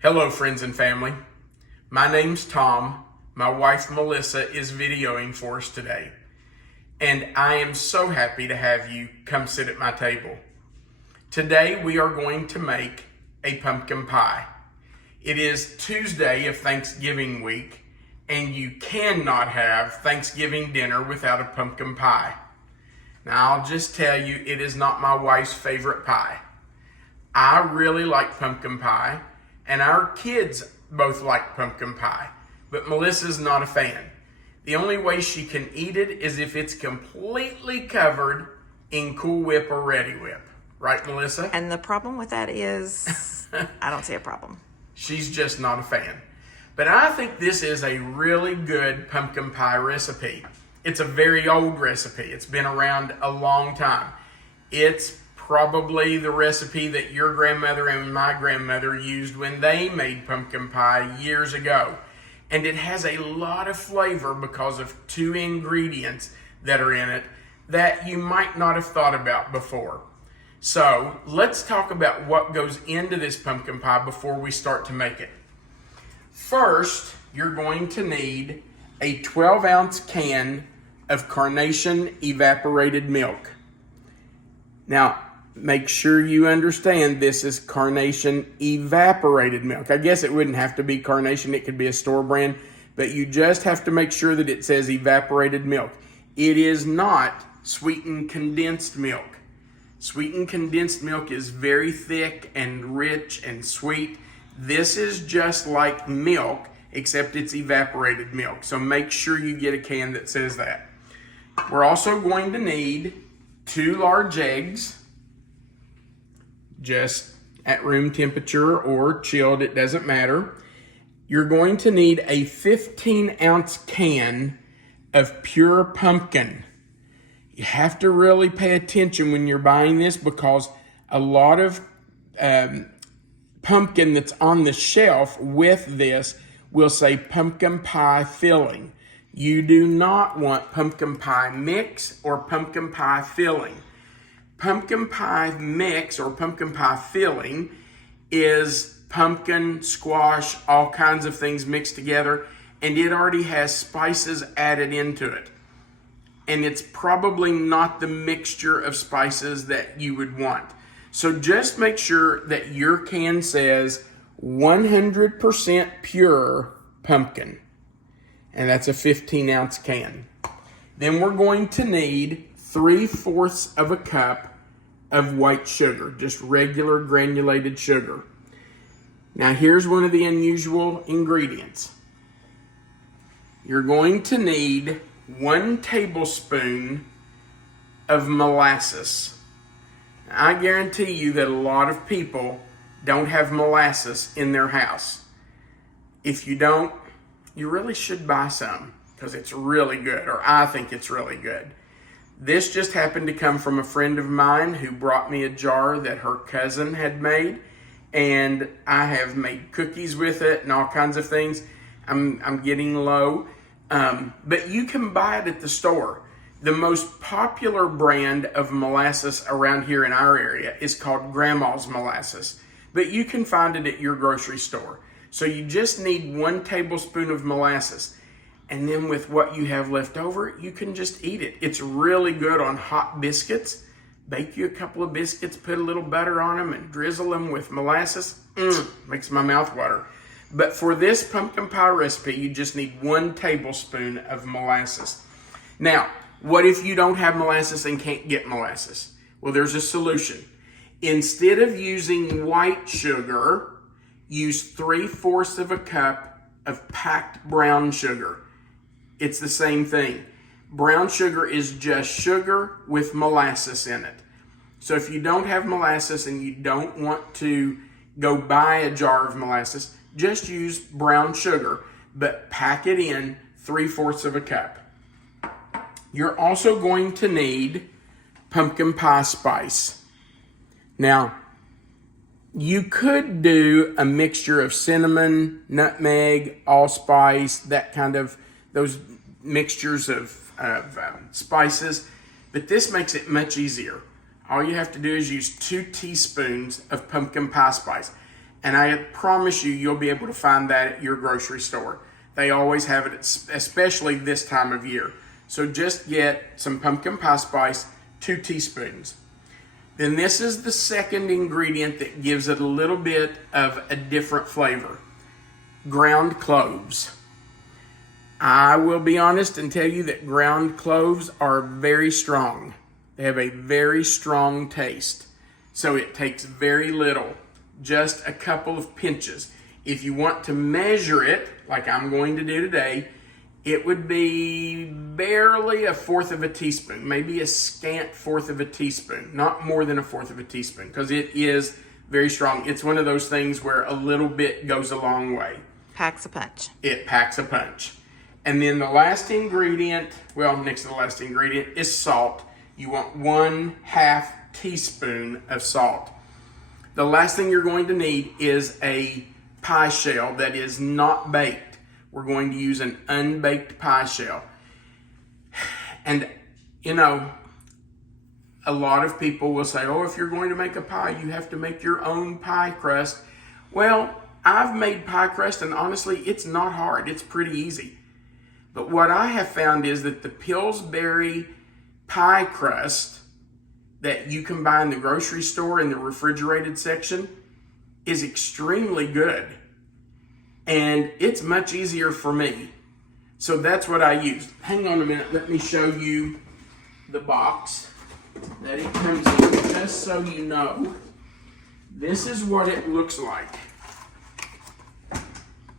Hello friends and family. My name's Tom. My wife Melissa is videoing for us today. And I am so happy to have you come sit at my table. Today we are going to make a pumpkin pie. It is Tuesday of Thanksgiving week, and you cannot have Thanksgiving dinner without a pumpkin pie. Now I'll just tell you, it is not my wife's favorite pie. I really like pumpkin pie, and our kids both like pumpkin pie, but Melissa's not a fan. The only way she can eat it is if it's completely covered in Cool Whip or Ready Whip. Right, Melissa? And the problem with that is, I don't see a problem. She's just not a fan. But I think this is a really good pumpkin pie recipe. It's a very old recipe. It's been around a long time. It's probably the recipe that your grandmother and my grandmother used when they made pumpkin pie years ago. And it has a lot of flavor because of two ingredients that are in it that you might not have thought about before. So let's talk about what goes into this pumpkin pie before we start to make it. First, you're going to need a 12-ounce can of Carnation evaporated milk. Now, make sure you understand this is Carnation evaporated milk. I guess it wouldn't have to be Carnation, it could be a store brand, but you just have to make sure that it says evaporated milk. It is not sweetened condensed milk. Sweetened condensed milk is very thick and rich and sweet. This is just like milk, except it's evaporated milk. So make sure you get a can that says that. We're also going to need 2 large eggs, just at room temperature or chilled, it doesn't matter. You're going to need a 15-ounce can of pure pumpkin. You have to really pay attention when you're buying this because a lot of pumpkin that's on the shelf with this will say pumpkin pie filling. You do not want pumpkin pie mix or pumpkin pie filling. Pumpkin pie mix or pumpkin pie filling is pumpkin, squash, all kinds of things mixed together, and it already has spices added into it. And it's probably not the mixture of spices that you would want. So just make sure that your can says 100% pure pumpkin. And that's a 15-ounce can. Then we're going to need 3/4 of a cup of white sugar, just regular granulated sugar. Now here's one of the unusual ingredients. You're going to need 1 tablespoon of molasses. Now, I guarantee you that a lot of people don't have molasses in their house. If you don't, you really should buy some because it's really good, or I think it's really good. This just happened to come from a friend of mine who brought me a jar that her cousin had made, and I have made cookies with it and all kinds of things. I'm getting low, but you can buy it at the store. The most popular brand of molasses around here in our area is called Grandma's Molasses, but you can find it at your grocery store. So you just need 1 tablespoon of molasses. And then with what you have left over, you can just eat it. It's really good on hot biscuits. Bake you a couple of biscuits, put a little butter on them, and drizzle them with molasses. Makes my mouth water. But for this pumpkin pie recipe, you just need 1 tablespoon of molasses. Now, what if you don't have molasses and can't get molasses? Well, there's a solution. Instead of using white sugar, use 3/4 of a cup of packed brown sugar. It's the same thing. Brown sugar is just sugar with molasses in it. So if you don't have molasses and you don't want to go buy a jar of molasses, just use brown sugar, but pack it in 3/4 of a cup. You're also going to need pumpkin pie spice. Now, you could do a mixture of cinnamon, nutmeg, allspice, that kind of, those mixtures of spices, but this makes it much easier. All you have to do is use 2 teaspoons of pumpkin pie spice. And I promise you, you'll be able to find that at your grocery store. They always have it, especially this time of year. So just get some pumpkin pie spice, 2 teaspoons. Then this is the second ingredient that gives it a little bit of a different flavor. Ground cloves. I will be honest and tell you that ground cloves are very strong. They have a very strong taste. So it takes very little, just a couple of pinches. If you want to measure it, like I'm going to do today, it would be barely 1/4 of a teaspoon, maybe a scant 1/4 of a teaspoon, not more than 1/4 of a teaspoon, because it is very strong. It's one of those things where a little bit goes a long way. Packs a punch. It packs a punch. And then the last ingredient, well, next to the last ingredient, is salt. You want 1/2 teaspoon of salt. The last thing you're going to need is a pie shell that is not baked. We're going to use an unbaked pie shell. And, you know, a lot of people will say, oh, if you're going to make a pie, you have to make your own pie crust. Well, I've made pie crust, and honestly, it's not hard. It's pretty easy. But what I have found is that the Pillsbury pie crust that you can buy in the grocery store in the refrigerated section is extremely good. And it's much easier for me. So that's what I use. Hang on a minute. Let me show you the box that it comes in, just so you know. This is what it looks like.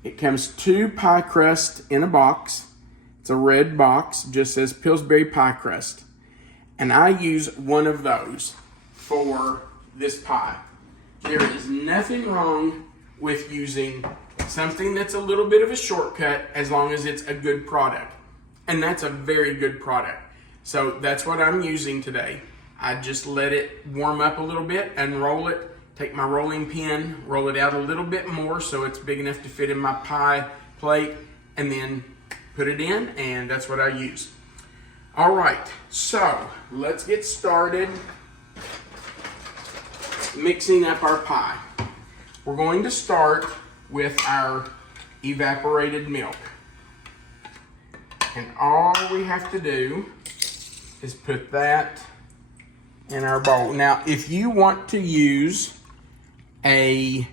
It comes 2 pie crust in a box. It's a red box, just says Pillsbury pie crust. And I use one of those for this pie. There is nothing wrong with using something that's a little bit of a shortcut as long as it's a good product. And that's a very good product. So that's what I'm using today. I just let it warm up a little bit and roll it. Take my rolling pin, roll it out a little bit more so it's big enough to fit in my pie plate, and then put it in, and that's what I use. All right, so let's get started mixing up our pie. We're going to start with our evaporated milk. And all we have to do is put that in our bowl. Now, if you want to use a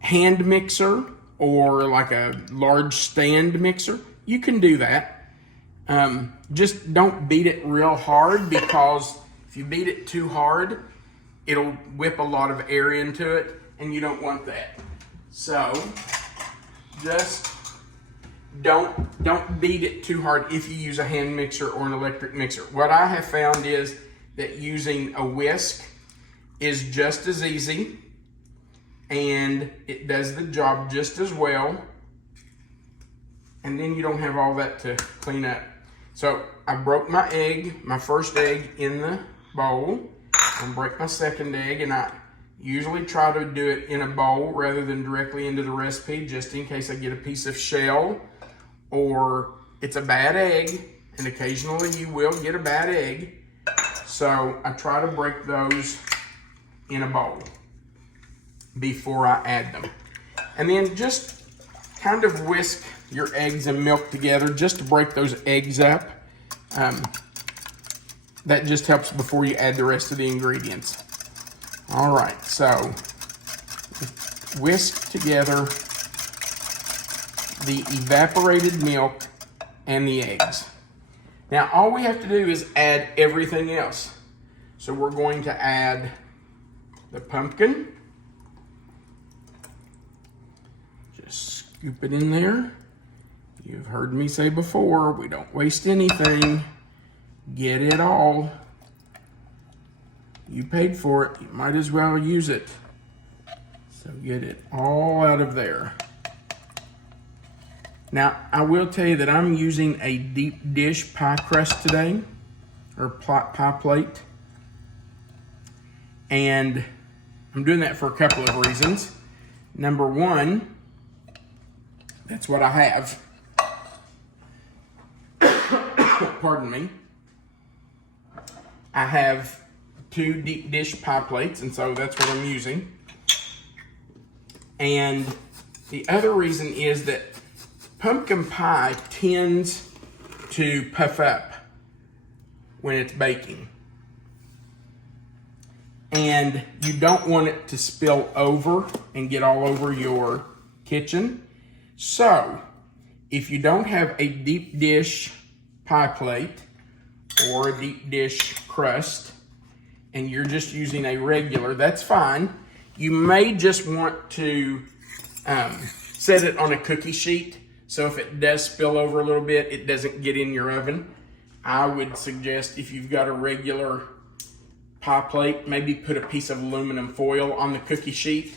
hand mixer or like a large stand mixer, you can do that. Just don't beat it real hard, because if you beat it too hard, it'll whip a lot of air into it, and you don't want that. So just don't beat it too hard if you use a hand mixer or an electric mixer. What I have found is that using a whisk is just as easy, and it does the job just as well. And then you don't have all that to clean up. So I broke my egg, my first egg, in the bowl. And break my second egg, and I usually try to do it in a bowl rather than directly into the recipe, just in case I get a piece of shell or it's a bad egg, and occasionally you will get a bad egg. So I try to break those in a bowl before I add them. And then just kind of whisk your eggs and milk together just to break those eggs up. That just helps before you add the rest of the ingredients. All right, so whisk together the evaporated milk and the eggs. Now, all we have to do is add everything else. So we're going to add the pumpkin. Just scoop it in there. You've heard me say before, we don't waste anything. Get it all. You paid for it, you might as well use it. So get it all out of there. Now, I will tell you that I'm using a deep dish pie crust today, or pie plate. And I'm doing that for a couple of reasons. Number one, that's what I have. Pardon me. I have 2 deep dish pie plates, and so that's what I'm using. And the other reason is that pumpkin pie tends to puff up when it's baking. And you don't want it to spill over and get all over your kitchen. So, if you don't have a deep dish pie plate or a deep dish crust, and you're just using a regular, that's fine. You may just want to set it on a cookie sheet, so if it does spill over a little bit, it doesn't get in your oven. I would suggest if you've got a regular pie plate, maybe put a piece of aluminum foil on the cookie sheet,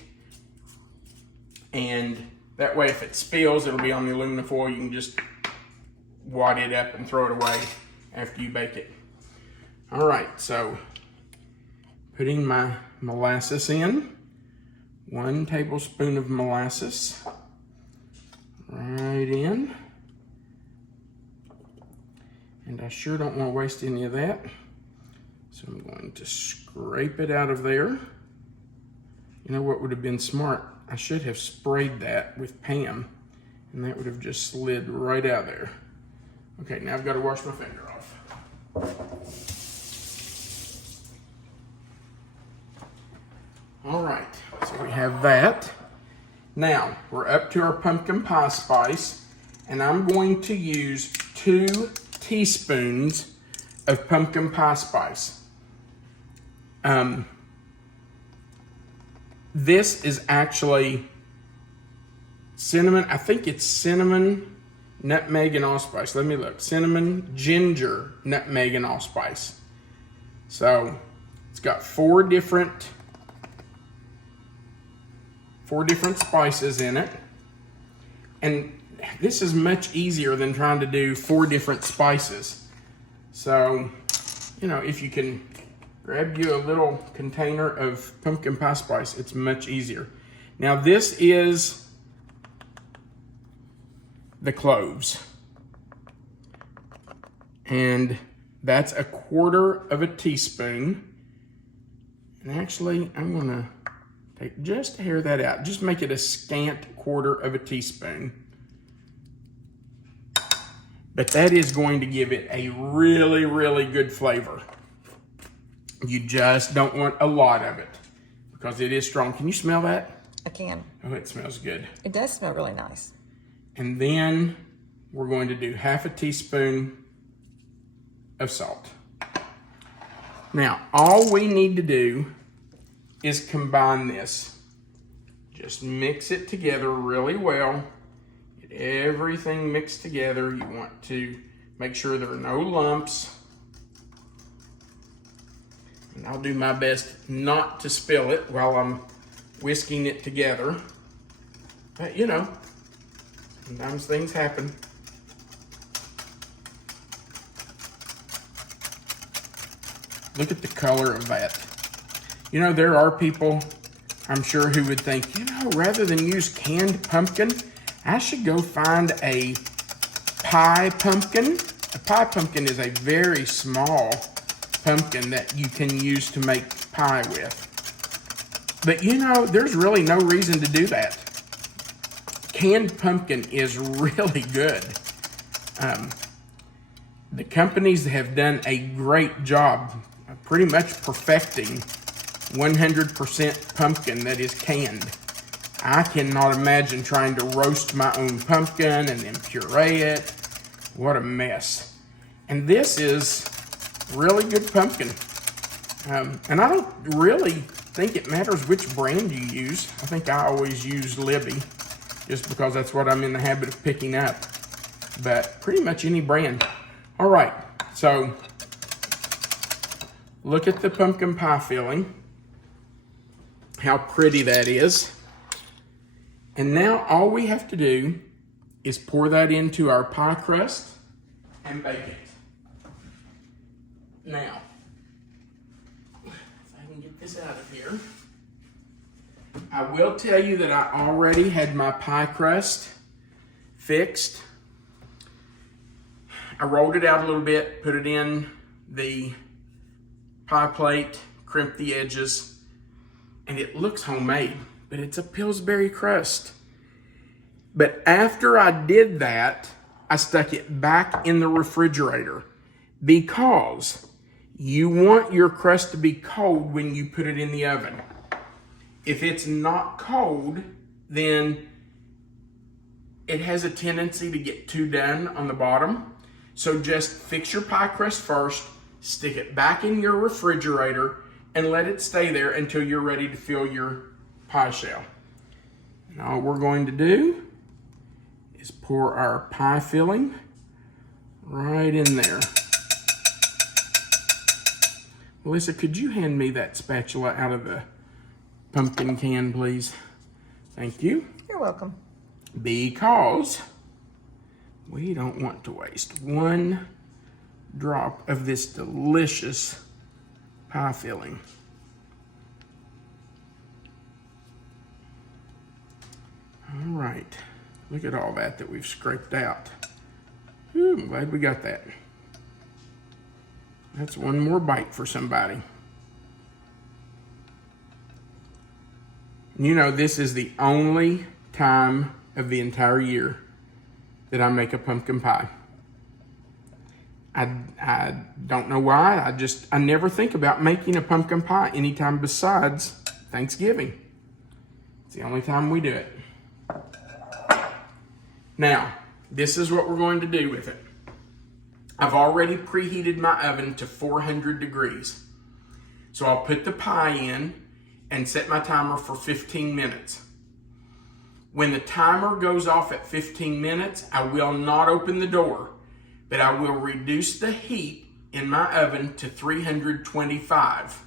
and that way if it spills, it'll be on the aluminum foil. You can just wad it up and throw it away after you bake it. All right, so putting my molasses in, 1 tablespoon of molasses, right in. And I sure don't want to waste any of that. So I'm going to scrape it out of there. You know what would have been smart? I should have sprayed that with Pam, and that would have just slid right out there. Okay, now I've got to wash my finger off. All right, so we have that. Now, we're up to our pumpkin pie spice, and I'm going to use 2 teaspoons of pumpkin pie spice. This is actually cinnamon. I think it's cinnamon, nutmeg, and allspice. Let me look. Cinnamon, ginger, nutmeg, and allspice. So it's got 4 different spices in it. And this is much easier than trying to do 4 different spices. So, you know, if you can grab you a little container of pumpkin pie spice, it's much easier. Now this is the cloves. And that's 1/4 teaspoon. And actually, I'm gonna take just a hair of that out. Just make it a scant 1/4 teaspoon. But that is going to give it a really, really good flavor. You just don't want a lot of it because it is strong. Can you smell that? I can. Oh, it smells good. It does smell really nice. And then we're going to do 1/2 teaspoon of salt. Now, all we need to do is combine this. Just mix it together really well. Get everything mixed together. You want to make sure there are no lumps. And I'll do my best not to spill it while I'm whisking it together. But you know, sometimes things happen. Look at the color of that. You know, there are people, I'm sure, who would think, you know, rather than use canned pumpkin, I should go find a pie pumpkin. A pie pumpkin is a very small pumpkin that you can use to make pie with. But you know, there's really no reason to do that. Canned pumpkin is really good. The companies have done a great job of pretty much perfecting 100% pumpkin that is canned. I cannot imagine trying to roast my own pumpkin and then puree it. What a mess. And this is really good pumpkin. And I don't really think it matters which brand you use. I think I always use Libby just because that's what I'm in the habit of picking up. But pretty much any brand. All right, so look at the pumpkin pie filling. How pretty that is. And now all we have to do is pour that into our pie crust and bake it. Now, if I can get this out of here, I will tell you that I already had my pie crust fixed. I rolled it out a little bit, put it in the pie plate, crimped the edges, and it looks homemade, but it's a Pillsbury crust. But after I did that, I stuck it back in the refrigerator because you want your crust to be cold when you put it in the oven. If it's not cold, then it has a tendency to get too done on the bottom. So just fix your pie crust first, stick it back in your refrigerator, and let it stay there until you're ready to fill your pie shell. And all we're going to do is pour our pie filling right in there. Melissa, could you hand me that spatula out of the pumpkin can, please? Thank you. You're welcome. Because we don't want to waste one drop of this delicious pie filling. All right, look at all that we've scraped out. Ooh, I'm glad we got that. That's one more bite for somebody. You know, this is the only time of the entire year that I make a pumpkin pie. I don't know why. I never think about making a pumpkin pie anytime besides Thanksgiving. It's the only time we do it. Now, this is what we're going to do with it. I've already preheated my oven to 400 degrees. So I'll put the pie in and set my timer for 15 minutes. When the timer goes off at 15 minutes, I will not open the door, but I will reduce the heat in my oven to 325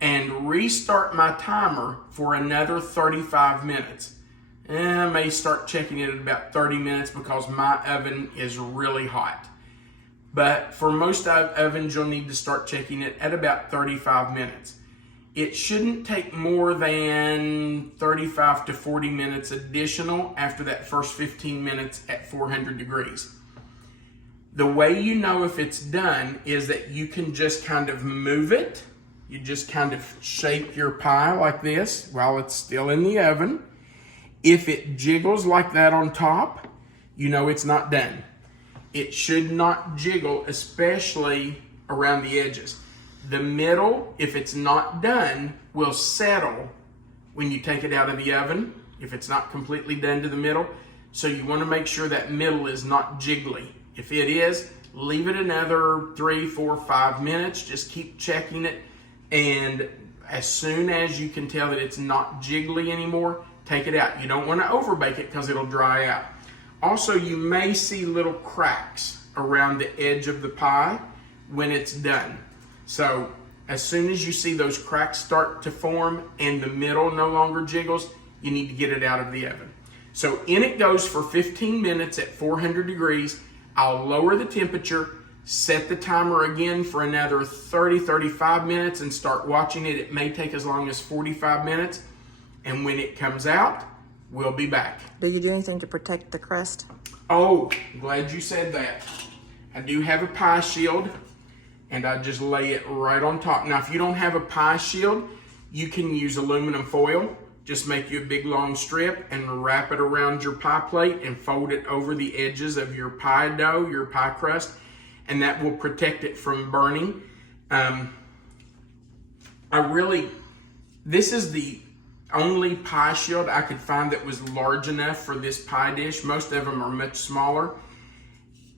and restart my timer for another 35 minutes. And I may start checking it at about 30 minutes because my oven is really hot. But for most ovens, you'll need to start checking it at about 35 minutes. It shouldn't take more than 35 to 40 minutes additional after that first 15 minutes at 400 degrees. The way you know if it's done is that you can just kind of move it. You just kind of shake your pie like this while it's still in the oven. If it jiggles like that on top, you know it's not done. It should not jiggle, especially around the edges. The middle, if it's not done, will settle when you take it out of the oven, if it's not completely done to the middle. So you want to make sure that middle is not jiggly. If it is, leave it another 3, 4, 5 minutes. Just keep checking it. And as soon as you can tell that it's not jiggly anymore, take it out. You don't want to overbake it because it'll dry out. Also, you may see little cracks around the edge of the pie when it's done. So as soon as you see those cracks start to form and the middle no longer jiggles, you need to get it out of the oven. So in it goes for 15 minutes at 400 degrees. I'll lower the temperature, set the timer again for another 30, 35 minutes and start watching it. It may take as long as 45 minutes. And when it comes out, we'll be back. Do you do anything to protect the crust? Oh, glad you said that. I do have a pie shield, and I just lay it right on top. Now, if you don't have a pie shield, you can use aluminum foil. Just make you a big long strip and wrap it around your pie plate and fold it over the edges of your pie dough, your pie crust, and that will protect it from burning. This is the only pie shield I could find that was large enough for this pie dish. Most of them are much smaller.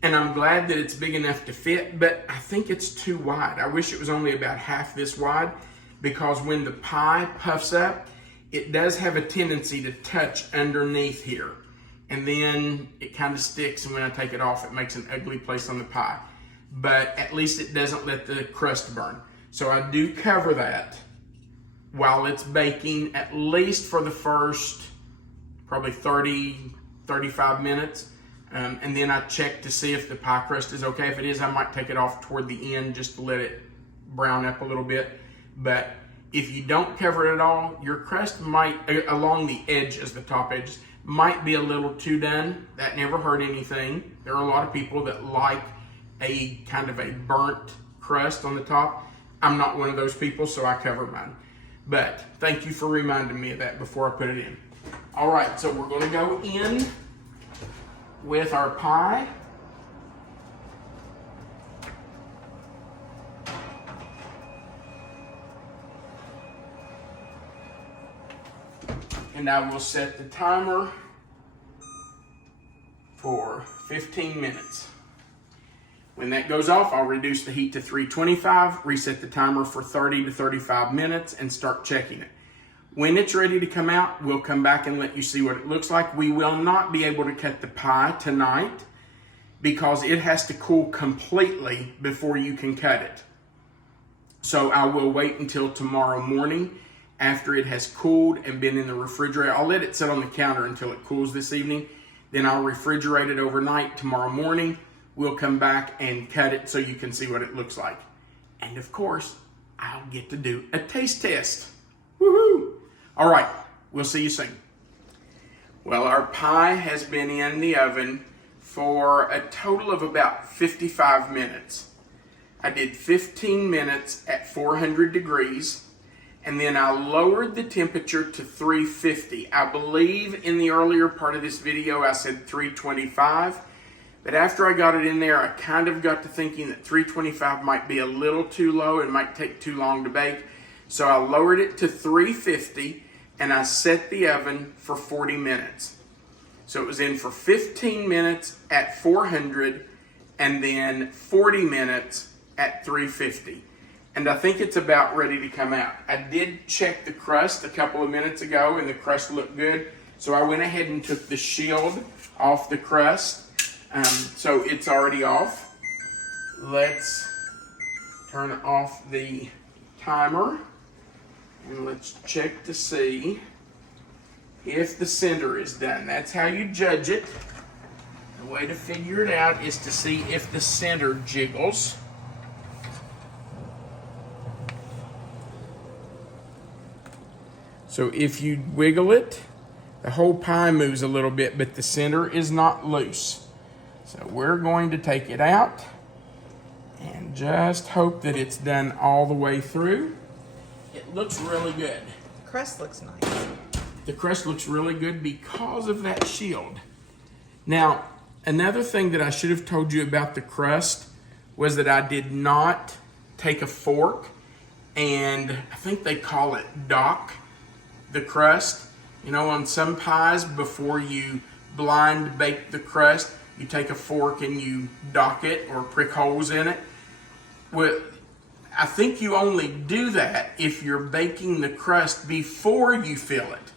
And I'm glad that it's big enough to fit, but I think it's too wide. I wish it was only about half this wide because when the pie puffs up, it does have a tendency to touch underneath here. And then it kind of sticks, and when I take it off, it makes an ugly place on the pie. But at least it doesn't let the crust burn. So I do cover that while it's baking, at least for the first probably 30, 35 minutes. And then I check to see if the pie crust is okay. If it is, I might take it off toward the end just to let it brown up a little bit. But if you don't cover it at all, your crust might, along the edges, the top edges, might be a little too done. That never hurt anything. There are a lot of people that like a kind of a burnt crust on the top. I'm not one of those people, so I cover mine. But thank you for reminding me of that before I put it in. All right, so we're going to go in with our pie. And I will set the timer for 15 minutes. When that goes off, I'll reduce the heat to 325, reset the timer for 30 to 35 minutes, and start checking it. When it's ready to come out, we'll come back and let you see what it looks like. We will not be able to cut the pie tonight because it has to cool completely before you can cut it. So I will wait until tomorrow morning after it has cooled and been in the refrigerator. I'll let it sit on the counter until it cools this evening. Then I'll refrigerate it overnight. Tomorrow morning, we'll come back and cut it so you can see what it looks like. And of course, I'll get to do a taste test. Woohoo! All right, we'll see you soon. Well, our pie has been in the oven for a total of about 55 minutes. I did 15 minutes at 400 degrees, and then I lowered the temperature to 350. I believe in the earlier part of this video I said 325, but after I got it in there, I kind of got to thinking that 325 might be a little too low and might take too long to bake. So I lowered it to 350, and I set the oven for 40 minutes. So it was in for 15 minutes at 400, and then 40 minutes at 350. And I think it's about ready to come out. I did check the crust a couple of minutes ago, and the crust looked good. So I went ahead and took the shield off the crust. So it's already off. Let's turn off the timer, and let's check to see if the center is done. That's how you judge it. The way to figure it out is to see if the center jiggles. So if you wiggle it, the whole pie moves a little bit, but the center is not loose. So we're going to take it out and just hope that it's done all the way through. It looks really good. The crust looks nice. The crust looks really good because of that shield. Now, another thing that I should have told you about the crust was that I did not take a fork and I think they call it dock the crust. You know, on some pies, before you blind bake the crust, you take a fork and you dock it or prick holes in it. Well, I think you only do that if you're baking the crust before you fill it.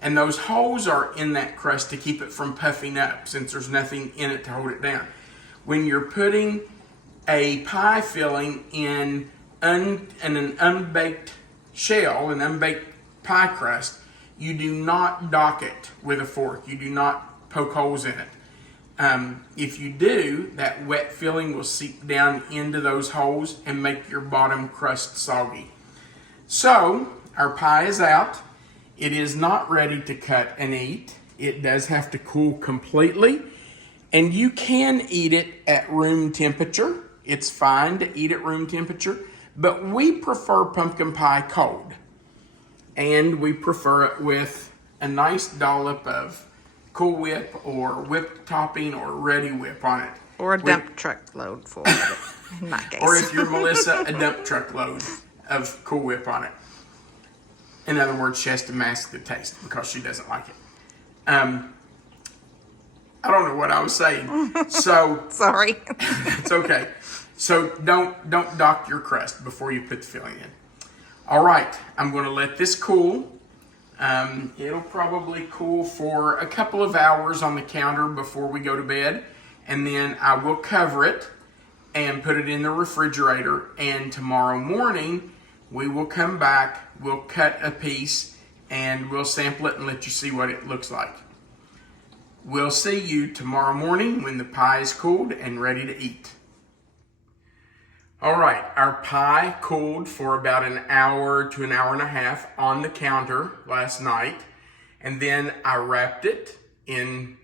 And those holes are in that crust to keep it from puffing up, since there's nothing in it to hold it down. When you're putting a pie filling in an unbaked shell, an unbaked pie crust, you do not dock it with a fork. You do not poke holes in it. If you do, that wet filling will seep down into those holes and make your bottom crust soggy. So, our pie is out. It is not ready to cut and eat. It does have to cool completely. And you can eat it at room temperature. It's fine to eat at room temperature, but we prefer pumpkin pie cold. And we prefer it with a nice dollop of Cool Whip or whipped topping or Ready Whip on it. Or a dump truck load full of it, in my case. Or if you're Melissa, a dump truck load of Cool Whip on it. In other words, she has to mask the taste because she doesn't like it. I don't know what I was saying. So Sorry. it's okay. So don't dock your crust before you put the filling in. All right, I'm going to let this cool. It'll probably cool for a couple of hours on the counter before we go to bed. And then I will cover it and put it in the refrigerator. And tomorrow morning, we will come back, we'll cut a piece, and we'll sample it and let you see what it looks like. We'll see you tomorrow morning when the pie is cooled and ready to eat. All right, our pie cooled for about an hour to an hour and a half on the counter last night. And then I wrapped it in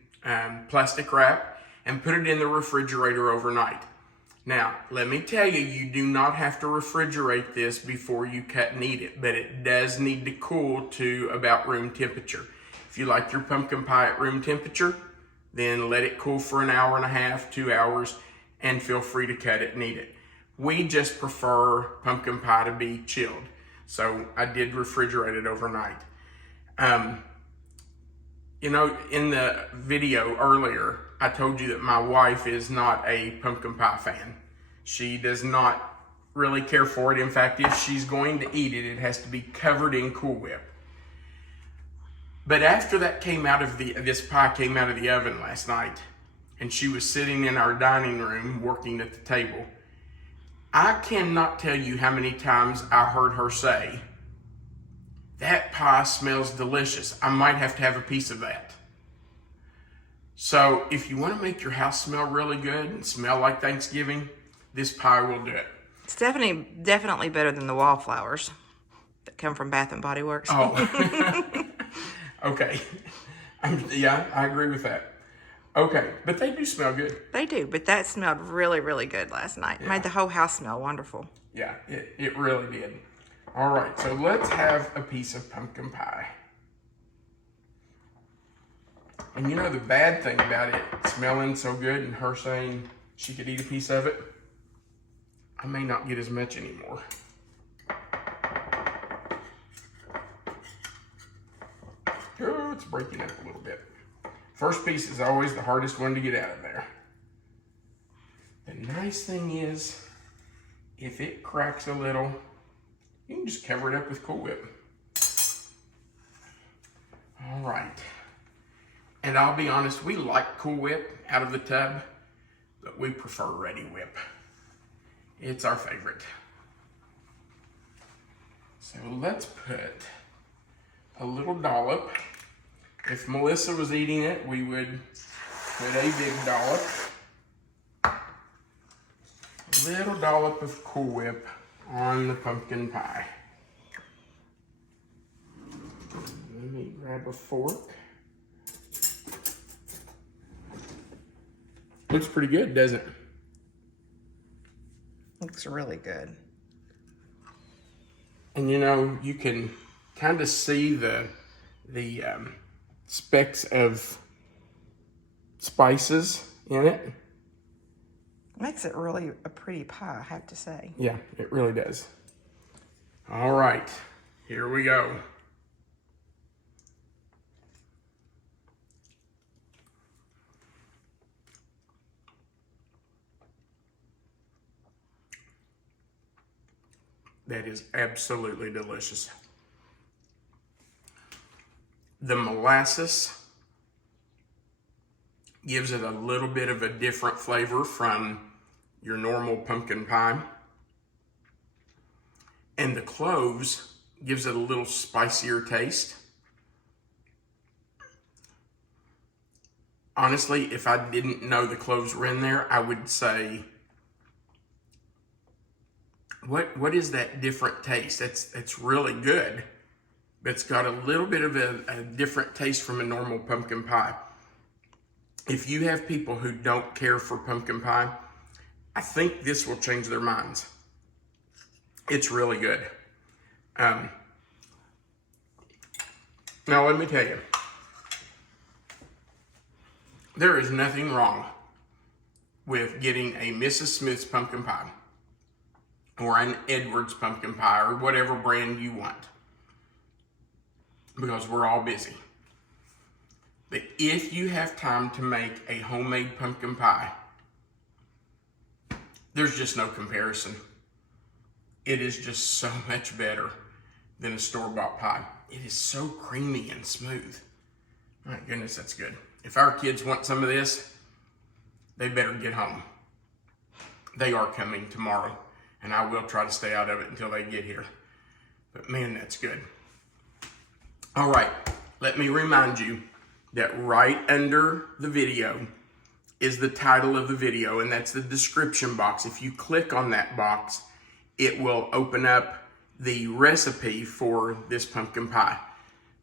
plastic wrap and put it in the refrigerator overnight. Now, let me tell you, you do not have to refrigerate this before you cut and eat it, but it does need to cool to about room temperature. If you like your pumpkin pie at room temperature, then let it cool for an hour and a half, 2 hours, and feel free to cut it and eat it. We just prefer pumpkin pie to be chilled, so I did refrigerate it overnight. You know, in the video earlier, I told you that my wife is not a pumpkin pie fan. She does not really care for it. In fact, if she's going to eat it, it has to be covered in Cool Whip. But after that this pie came out of the oven last night, and she was sitting in our dining room working at the table, I cannot tell you how many times I heard her say, "That pie smells delicious. I might have to have a piece of that." So if you want to make your house smell really good and smell like Thanksgiving, this pie will do it. It's definitely better than the wallflowers that come from Bath and Body Works. Oh, okay. Yeah, I agree with that. Okay, but they do smell good. They do, but that smelled really, really good last night. Yeah. Made the whole house smell wonderful. Yeah, it really did. All right, so let's have a piece of pumpkin pie. And you know the bad thing about it smelling so good and her saying she could eat a piece of it? I may not get as much anymore. Oh, it's breaking up a little bit. First piece is always the hardest one to get out of there. The nice thing is, if it cracks a little, you can just cover it up with Cool Whip. All right. And I'll be honest, we like Cool Whip out of the tub, but we prefer Ready Whip. It's our favorite. So let's put a little dollop. If Melissa was eating it, we would put a big dollop. A little dollop of Cool Whip on the pumpkin pie. Let me grab a fork. Looks pretty good, doesn't it? Looks really good. And you know, you can kind of see the specks of spices in it. Makes it really a pretty pie, I have to say. Yeah, it really does. All right, here we go. That is absolutely delicious. The molasses gives it a little bit of a different flavor from your normal pumpkin pie. And the cloves gives it a little spicier taste. Honestly, if I didn't know the cloves were in there, I would say, what is that different taste? It's really good, but it's got a little bit of a different taste from a normal pumpkin pie. If you have people who don't care for pumpkin pie, I think this will change their minds. It's really good. Now let me tell you, there is nothing wrong with getting a Mrs. Smith's pumpkin pie or an Edwards pumpkin pie or whatever brand you want, because we're all busy. But if you have time to make a homemade pumpkin pie, there's just no comparison. It is just so much better than a store-bought pie. It is so creamy and smooth. My goodness, that's good. If our kids want some of this, they better get home. They are coming tomorrow, and I will try to stay out of it until they get here. But man, that's good. All right, let me remind you that right under the video is the title of the video, and that's the description box. If you click on that box, it will open up the recipe for this pumpkin pie.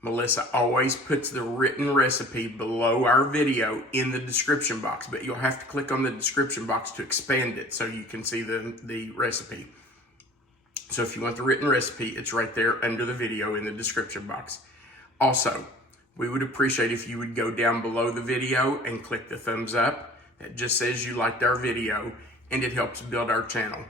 Melissa always puts the written recipe below our video in the description box, but you'll have to click on the description box to expand it so you can see the recipe. So if you want the written recipe, it's right there under the video in the description box. Also, we would appreciate if you would go down below the video and click the thumbs up. That just says you liked our video, and it helps build our channel.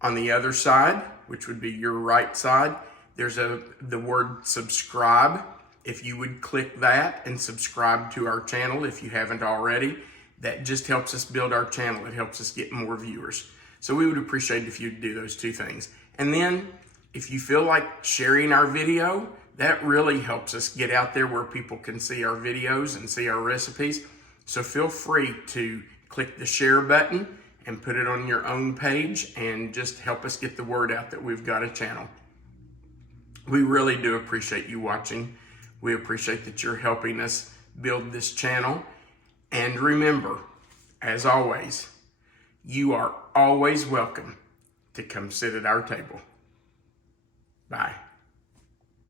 On the other side, which would be your right side, there's the word subscribe. If you would click that and subscribe to our channel if you haven't already, that just helps us build our channel. It helps us get more viewers. So we would appreciate if you'd do those two things. And then if you feel like sharing our video, that really helps us get out there where people can see our videos and see our recipes. So feel free to click the share button and put it on your own page and just help us get the word out that we've got a channel. We really do appreciate you watching. We appreciate that you're helping us build this channel. And remember, as always, you are always welcome to come sit at our table. Bye.